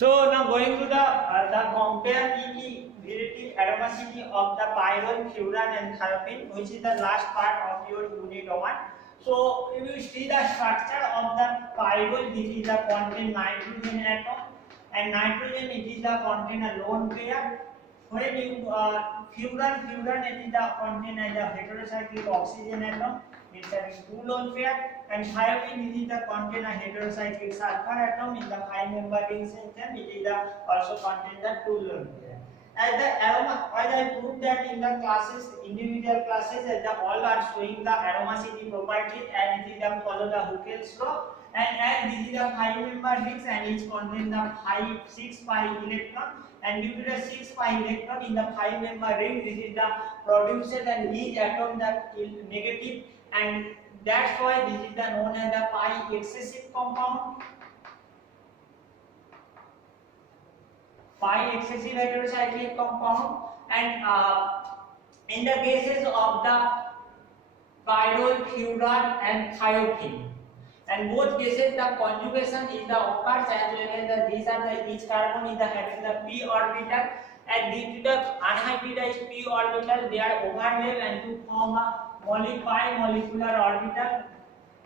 So now going to the comparability aromaticity of the pyrrole, furan and thiophene, which is the last part of your unit 1. So if you see the structure of the pyrrole, this is the contain nitrogen atom, and nitrogen it is the contain a lone pair. When you furan it is the contain as a heterocyclic oxygen atom, it's having two lone pair, and thiophene is the contain a heterocyclic sulfur atom in the 5-member ring system. It is the also contain the two lone pair. As the aroma, as I proved that in the classes, individual classes, as the all are showing the aromacity properties, and it is the follow the Huckel's law. And as this is the 5-member rings and each contain the 6 pi electron, and due to the 6 pi electron in the 5-member ring, this is the produces and each atom that is negative, and that's why this is the known as the pi excessive compound. Pi excessive heterocyclic compound. And in the cases of the pyrrole, furan and thiophene, and both cases the conjugation is the occurs as well as the these are the each carbon is the having the p orbital, and due to the unhybridized p orbital they are overlap and to form a bimolecular orbital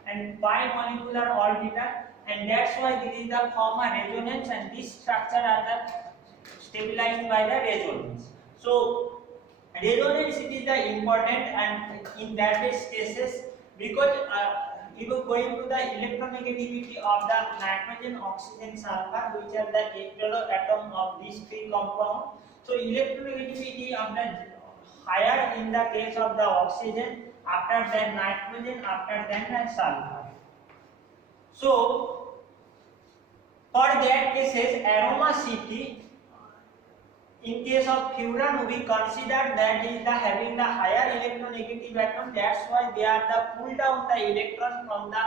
and bimolecular orbital, and that's why this is the form a resonance, and this structure are the stabilized by the resonance. So resonance it is the important, and in that cases because if you go into the electronegativity of the nitrogen, oxygen, sulfur, which are the atom of these three compounds. So electronegativity of the higher in the case of the oxygen, after that nitrogen, after that sulfur. So for that cases aromacity, in case of furan we consider that is the having the higher electronegative atom, that's why they are the pull down the electron from the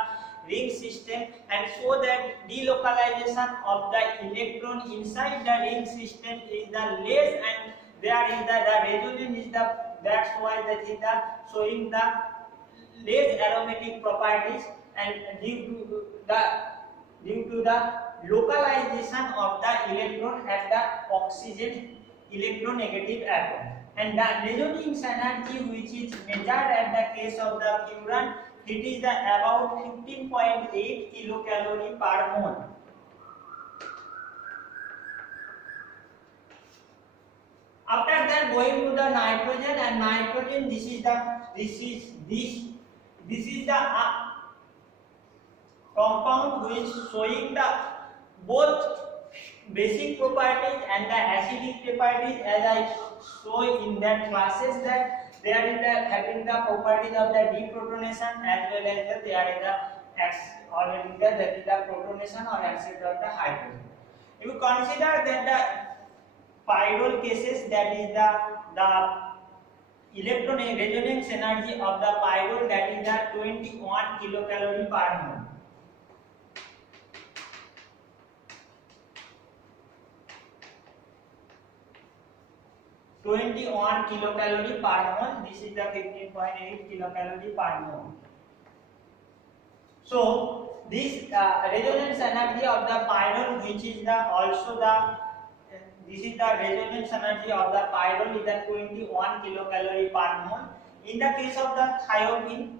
ring system, and so that delocalization of the electron inside the ring system is the less, and there is the resonance is the, that's why that is the showing the less aromatic properties, and due to the localization of the electron at the oxygen electronegative atom. And the resonance energy which is measured at the case of the furan, it is the about 15.8 kilocalorie per mole. After that going to the nitrogen, and nitrogen this is the compound which showing the both basic properties and the acidic properties, as I show in that classes that there is the having the properties of the deprotonation as well as there is the already that is the protonation or acid of the hydrogen. If you consider that the pyrrole cases, that is the electron resonance energy of the pyrrole, that is the 21 kilocalorie per mole. kilocalorie per mole. This is the 15.8 kilocalorie per mole. So this resonance energy of the pyrrole, which is the also the this is the resonance energy of the pyrrole is the 21 kilocalorie per mole. In the case of the thiophene,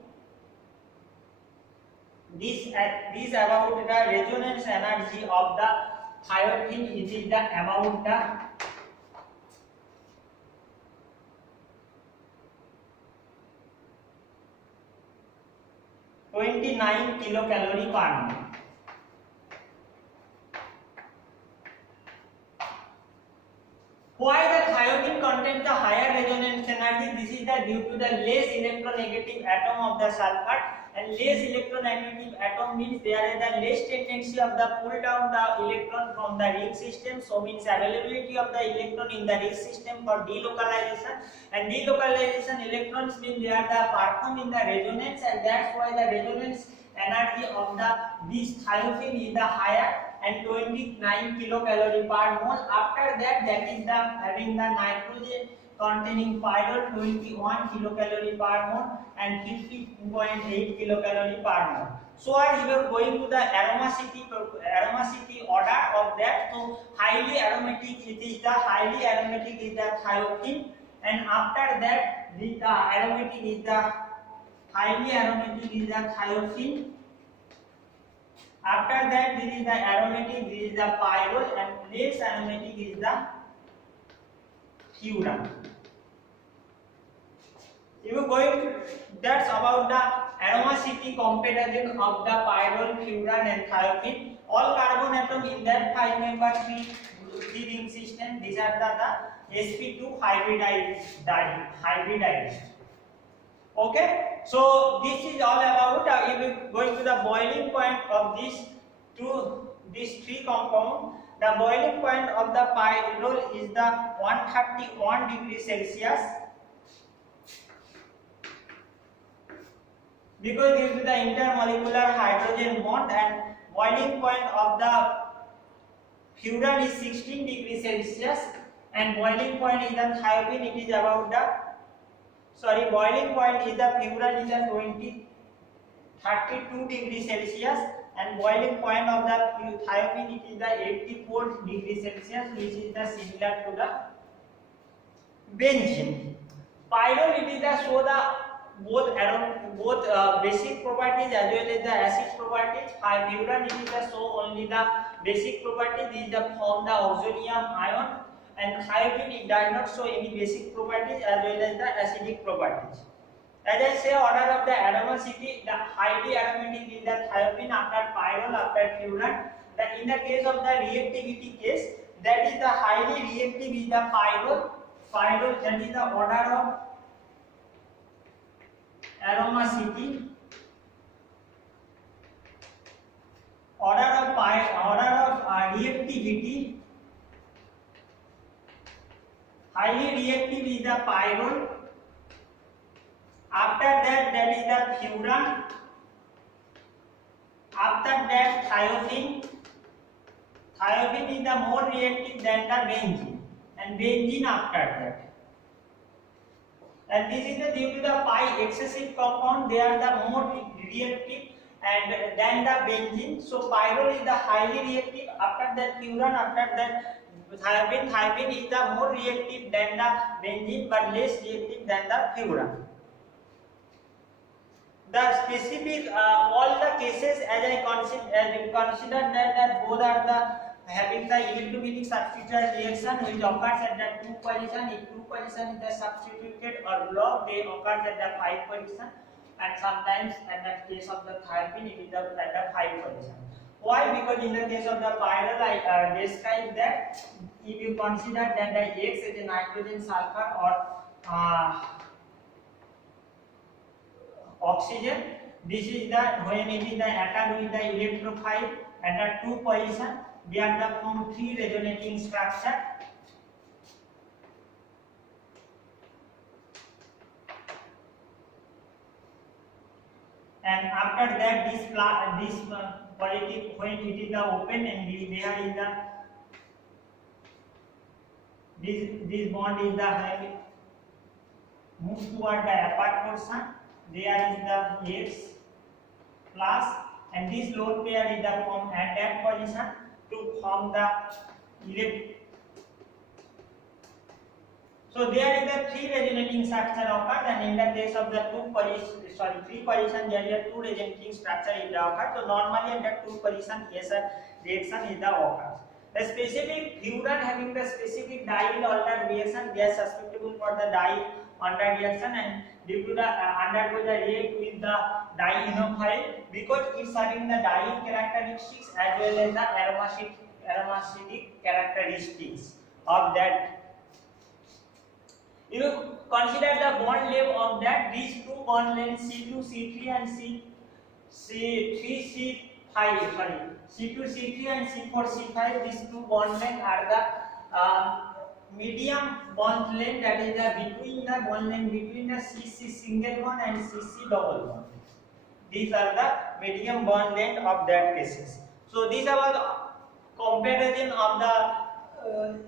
this about the resonance energy of the thiophene, it is the about the 29 kilocalorie per mole. Why the thiophene contains the higher resonance energy? This is the due to the less electronegative atom of the sulfur, and less electronegative atom means there is the less tendency of the pull down the electron from the ring system, so means availability of the electron in the ring system for delocalization, and delocalization electrons mean they are the perform in the resonance, and that's why the resonance energy of the this thiophene is the higher and 29 kilocalorie per mole. After that is the having the nitrogen containing pyrrole 21 kilocalorie per mole and 50.8 kilocalorie per mole. So we are going to the aromacity order of that. So highly aromatic, it is the highly aromatic is the thiophene, and after that the aromatic is the highly aromatic is the thiophene. After that this is the aromatic, this is the pyrrole, and less aromatic is the furan. If you going, that's about the aromacity comparison of the pyrrole, furan and thiophene. All carbon atom in that 5 member 3 ring system, these are the sp2 hybridized. Okay, so this is all about if we going to the boiling point of these three compounds. The boiling point of the pyrrole is the 131 degrees Celsius, because due to the intermolecular hydrogen bond, and boiling point of the furan is 16 degrees Celsius, and boiling point is the thiophene, it is about the boiling point is the furan is the 32 degrees Celsius, and boiling point of the thiophene it is the 84 degrees Celsius, which is the similar to the benzene. Pyrrole it is the show the both basic properties as well as the acid properties. Furan it is the show only the basic properties, this is the form the oxonium ion, and thiophene it does not show any basic properties as well as the acidic properties. As I say, order of the aromacity, the highly aromatic is the thiophene, after pyrrole, after furan. That in the case of the reactivity case, that is the highly reactive is the pyrrole, that is the order of aromacity, order of reactivity. Highly reactive is the pyrrole. After that is the furan. After that thiophene. Thiophene is the more reactive than the benzene, and benzene after that. And this is the due to the pi excessive compound, they are the more reactive and than the benzene. So pyrrole is the highly reactive. After that furan, after that thiophene is the more reactive than the benzene but less reactive than the furan. The specific all the cases as I consider that both are the having the electrophilic substitution reaction which occurs at the 2 position. If 2 position is the substituted or blocked, they occur at the 5 position, and sometimes at the case of the thiophene it is at the 5 position. Why? Because in the case of the pyrrole I described that if you consider that the X is a nitrogen sulfur or oxygen, this is the when it is the atom with the electrophile at the 2 position, they are the form 3 resonating structure. And after that this positive, when it is the open and there is the this bond is the move toward the apart portion, there is the X plus, and this lone pair is the form at that position to form the electron. So there is the 3 resonating structure occurs, and in the case of the 3 position there is a 2 resonating structure in the occurs. So normally at the 2 position yes reaction is the occurs. The specific furan having the specific diene alter reaction, they are susceptible for the diene alter reaction, and due to the undergo the react with the dienophile because it's having the diene characteristics as well as the aromatic characteristics of that. If you consider the bond length of that, these 2 bond lengths C2, C3 and C2, C3 and C4, C5, these 2 bond lengths are the medium bond length, that is the between the bond length between the CC single bond and CC double bond. These are the medium bond length of that cases. So these are the comparison of the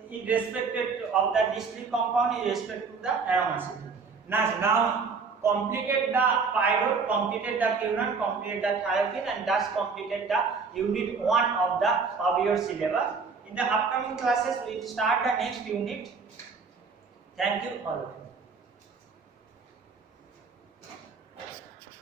in respect of the discrete compound in respect to the aromacity. Now completed the pyrrole, completed the furan, completed the thiophene, and thus completed the unit 1 of your syllabus. In the upcoming classes, we will start the next unit. Thank you all of you.